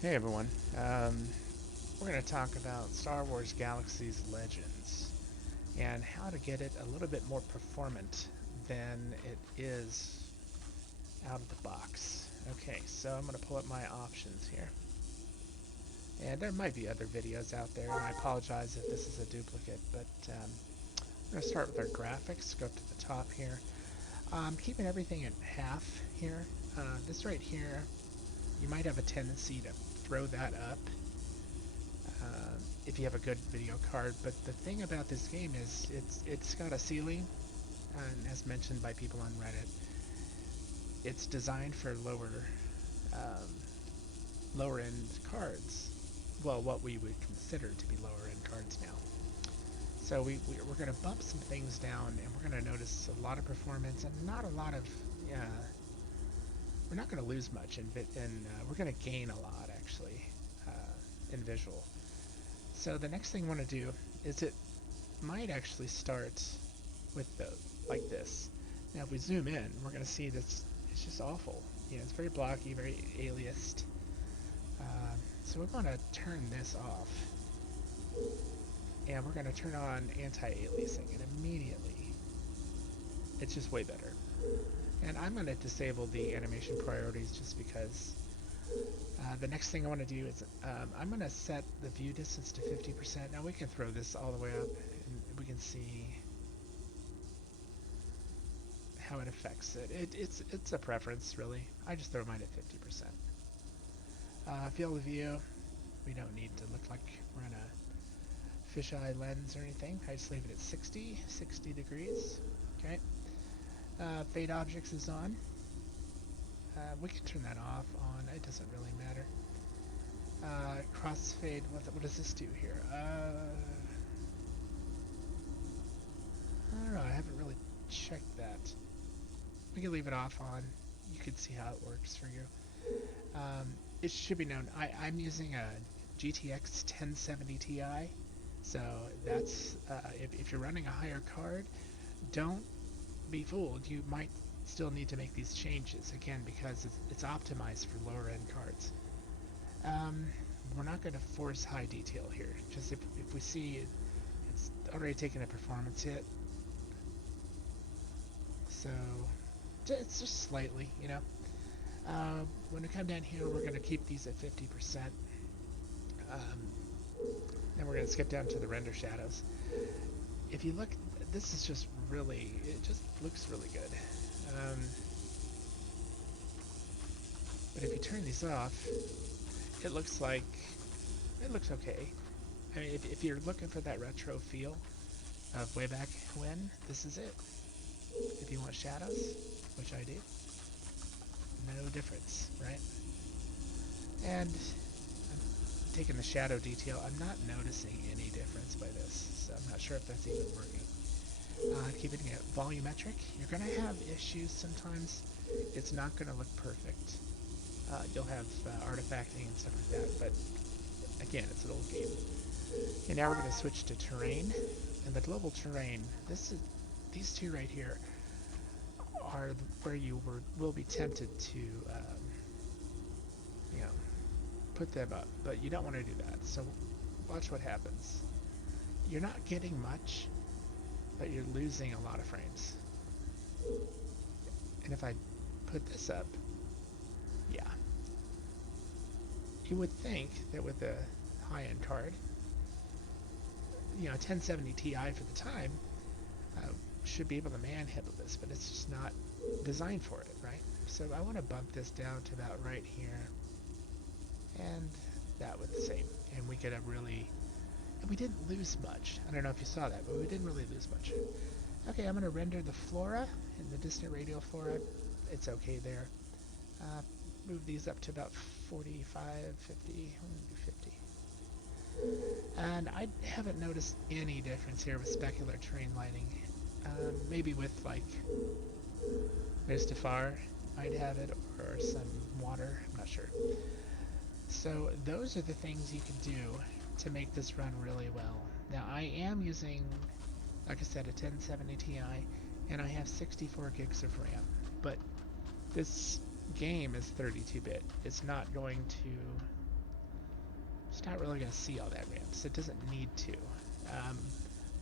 Hey everyone, we're going to talk about Star Wars Galaxies Legends and how to get it a little bit more performant than it is out of the box. Okay, so I'm going to pull up my options here. And there might be other videos out there, and I apologize if this is a duplicate, but we're going to start with our graphics, go up to the top here. I'm keeping everything at half here. This right here, you might have a tendency to throw that up if you have a good video card. But the thing about this game is it's got a ceiling, and as mentioned by people on Reddit, it's designed for um, lower end cards. Well, what we would consider to be lower end cards now. So we're going to bump some things down, and we're going to notice a lot of performance and not a lot of. We're not going to lose much, and we're going to gain a lot actually in visual. So the next thing I want to do is it might actually start with the like this. Now if we zoom in, we're going to see this. It's just awful. It's very blocky, very aliased. So we're going to turn this off, and we're going to turn on anti-aliasing, and immediately it's just way better. And I'm going to disable the animation priorities just because the next thing I want to do is I'm going to set the view distance to 50%. Now we can throw this all the way up and we can see how it affects it. It's a preference really. I just throw mine at 50%. Field of view, we don't need to look like we're in a fisheye lens or anything. I just leave it at 60 degrees. Okay. Fade objects is on. We can turn that off, on. It doesn't really matter. Crossfade, what does this do here? I don't know, I haven't really checked that. We can leave it off on. You can see how it works for you. It should be known, I'm using a GTX 1070 Ti, so that's, if you're running a higher card, don't be fooled. You might still need to make these changes, again, because it's optimized for lower end cards. We're not going to force high detail here. Just if we see it's already taken a performance hit, so it's just slightly. When we come down here, we're going to keep these at 50%. Um, then we're going to skip down to the render shadows. If you look, this is just really, it just looks really good. But if you turn these off, it looks okay. I mean, if you're looking for that retro feel of way back when, this is it. If you want shadows, which I do, no difference, right? And I'm taking the shadow detail. I'm not noticing any difference by this, so I'm not sure if that's even working. Keeping it volumetric, you're going to have issues sometimes. It's not going to look perfect. You'll have artifacting and stuff like that, but again, it's an old game. And now we're going to switch to terrain. And the global terrain, these two right here are where you will be tempted to, you know, put them up, but you don't want to do that. So watch what happens. You're not getting much, but you're losing a lot of frames. And if I put this up, yeah, you would think that with a high-end card, 1070 Ti for the time, should be able to manhandle this, but it's just not designed for it, right? So I want to bump this down to about right here, and that with the same, and we get a really, and we didn't lose much. I don't know if you saw that, but we didn't really lose much. Okay, I'm going to render the flora and the distant radial flora. It's okay there. Move these up to about 45, 50, 50. And I haven't noticed any difference here with specular terrain lighting. Maybe with like Mustafar might have it, or some water, I'm not sure. So those are the things you can do to make this run really well. Now I am using, like I said, a 1070 Ti, and I have 64 gigs of RAM, but this game is 32-bit. It's not going to it's not really going to see all that ramps. It doesn't need to. Um,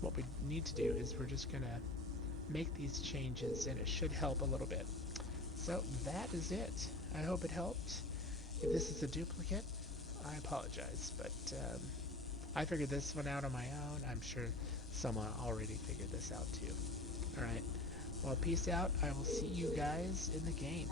what we need to do is we're just going to make these changes, and it should help a little bit. So that is it. I hope it helped. If this is a duplicate, I apologize, but I figured this one out on my own. I'm sure someone already figured this out too. Alright, well, peace out. I will see you guys in the game.